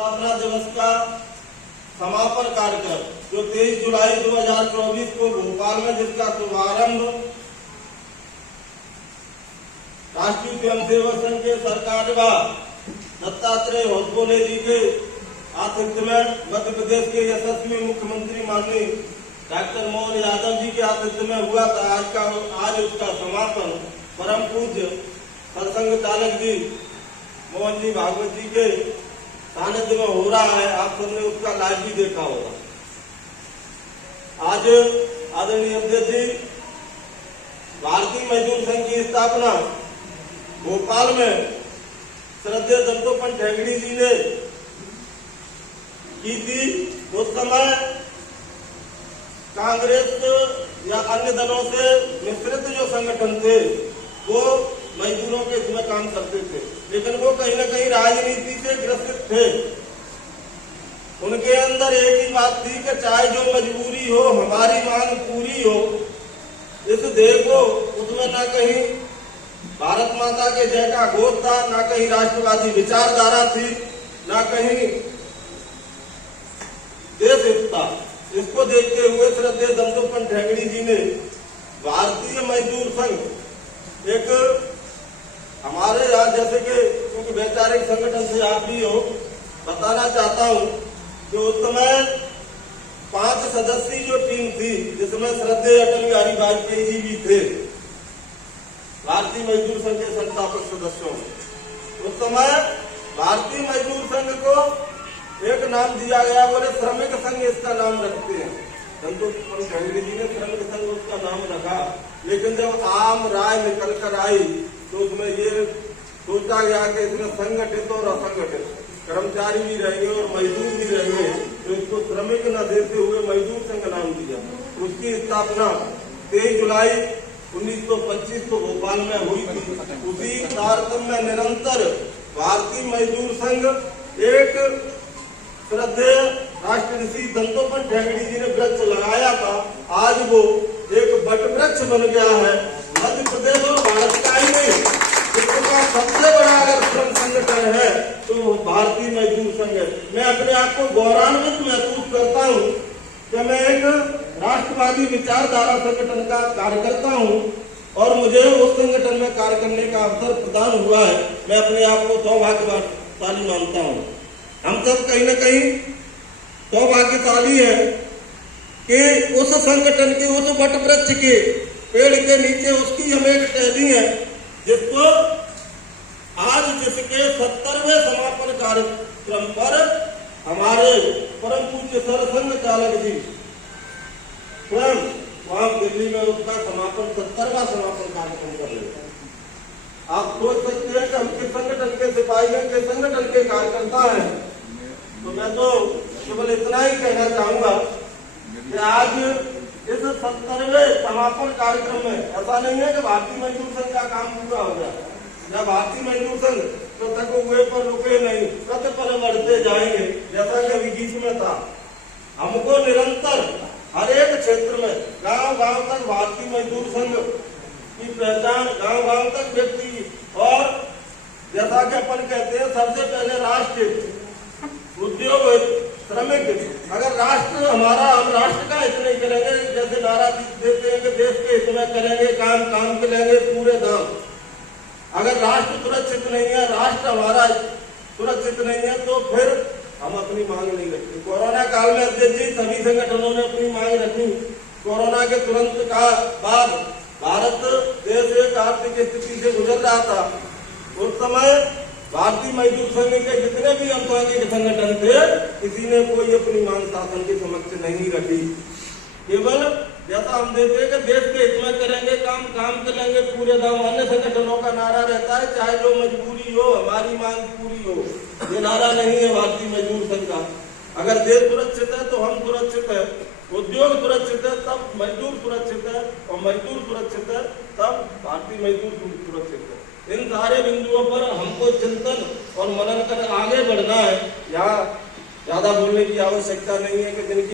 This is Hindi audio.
स्थापना दिवस का समापन कार्यक्रम जो 23 जुलाई 2024 को भोपाल में, जिसका शुभारंभ राष्ट्रीय स्वयंसेवक संघ के सरकार्यवाह दत्तात्रेय होसबोले जी के आतिथ्य में मध्य प्रदेश के यशस्वी मुख्यमंत्री माननीय डॉक्टर मोहन यादव जी के आतिथ्य में हुआ था। आज उसका समापन परम पूज्य सरसंघ चालक जी मोहन जी भागवत जी के सानिध्य में हो रहा है। आप सबने उसका लाइव भी देखा होगा। आज आदरणीय अध्यक्ष जी, भारतीय मजदूर संघ की स्थापना भोपाल में श्रद्धेय दत्तोपंत ठेंगड़ी जी ने की थी। उस समय कांग्रेस या अन्य दलों से मिश्रित जो संगठन थे वो मजदूरों के इसमें काम करते थे, लेकिन वो कहीं न कहीं राजनीति से ग्रसित थे। उनके अंदर एक ही बात थी कि चाहे जो मजबूरी हो, हमारी मांग पूरी हो। इस देश को उसमें न कहीं भारत माता के जय का घोष था, न कहीं राष्ट्रवादी विचारधारा थी, न कहीं देश हित था। इसको देखते हुए श्रद्धेय दत्तोपंत ठेंगड़ी जी ने भारतीय मजदूर संघ एक हमारे यहाँ, जैसे कि क्योंकि वैचारिक संगठन से आप भी हो, बताना चाहता हूँ कि उस समय 5 सदस्यीय जो टीम थी, जिसमें श्रद्धेय अटल बिहारी वाजपेयी जी भी थे, भारतीय मजदूर संघ के संस्थापक सदस्यों में। उस समय भारतीय मजदूर संघ को एक नाम दिया गया, बोले श्रमिक संघ इसका नाम रखते हैं। दत्तोपंत ठेंगड़ी जी ने श्रमिक संघ उसका नाम रखा, लेकिन जब आम राय निकल कर आई तो उसमें ये सोचा गया कि इसमें संगठित और असंगठित कर्मचारी भी रहेंगे और मजदूर भी रहेंगे, तो इसको श्रमिक न देते हुए मजदूर संघ नाम दिया। उसकी स्थापना 23 जुलाई 1925 को भोपाल में हुई थी। उसी तारतम्य में निरंतर भारतीय मजदूर संघ एक श्रद्धेय राष्ट्र ऋषि दत्तोपंत ठेंगड़ी जी ने वृक्ष लगाया था। आज वो एक वट वृक्ष बन गया है। मध्य प्रदेश और भारत का ही नहीं, विश्व का सबसे बड़ा अगर श्रम संगठन है तो भारतीय मजदूर संघ है। मैं अपने आप को गौरवान्वित महसूस करता हूँ कि मैं एक राष्ट्रवादी विचारधारा संगठन का कार्यकर्ता हूँ और मुझे उस संगठन में कार्य करने का अवसर प्रदान हुआ है। मैं अपने आप को सौभाग्यशाली मानता हूँ। हम सब कहीं न कहीं सौभाग्यशाली है कि उस संगठन के, उस वट वृक्ष के पेड़ के नीचे उसकी हम एक टहनी है, जिसको आज जिसके 70वें समापन कार्यक्रम पर हमारे परम पूज्य सरसंघ चालक जी स्वयं वहां दिल्ली में उसका समापन 70वां समापन कार्यक्रम कर रहे हैं। आप सोच सकते हैं कि हम किस संगठन के सिपाही हैं, किस संगठन के कार्यकर्ता हैं। तो मैं तो केवल इतना ही कहना चाहूंगा कि आज इस 70वें समापन कार्यक्रम में ऐसा नहीं है कि भारतीय मजदूर संघ का काम पूरा हो गया या भारतीय मजदूर संघ तो तक हुए पर रुके नहीं, प्रति पल बढ़ते जाएंगे, जैसा कि अभी गीत में था। हमको निरंतर हर एक क्षेत्र में गांव गांव तक भारतीय मजदूर संघ की पहचान, गांव गांव तक व्यक्ति, और जैसा कि अपन कहते हैं सबसे पहले राष्ट्र, उद्योग, श्रमिक। अगर राष्ट्र हमारा, हम राष्ट्र का हित नहीं करेंगे, जैसे नारा देते हैं कि देश के हित में करेंगे काम, काम के लेंगे पूरे दाम। अगर राष्ट्र सुरक्षित नहीं है, राष्ट्र हमारा सुरक्षित नहीं है, तो फिर हम अपनी मांग नहीं रखते। कोरोना काल में अध्यक्ष जी सभी संगठनों ने अपनी मांग रखी। कोरोना के तुरंत बाद भारत देश एक आर्थिक स्थिति से गुजर रहा था। उस समय भारतीय मजदूर संघ के जितने भी अंतरंगिक संगठन थे, किसी ने कोई अपनी मांग शासन के समक्ष नहीं रखी। केवल जैसा हम देते हैं कि देश के हित में करेंगे काम, काम करेंगे पूरे दाम। अन्य संगठनों का नारा रहता है चाहे जो मजबूरी हो, हमारी मांग पूरी हो। ये नारा नहीं है भारतीय मजदूर संघ का। अगर देश सुरक्षित है तो हम सुरक्षित है, उद्योग सुरक्षित है तब मजदूर सुरक्षित है, और मजदूर सुरक्षित है तब भारतीय मजदूर सुरक्षित है। इन सारे बिंदुओं पर हमको चिंतन और मनन कर आगे बढ़ना है। यहाँ ज्यादा बोलने की आवश्यकता नहीं है कि जिनकी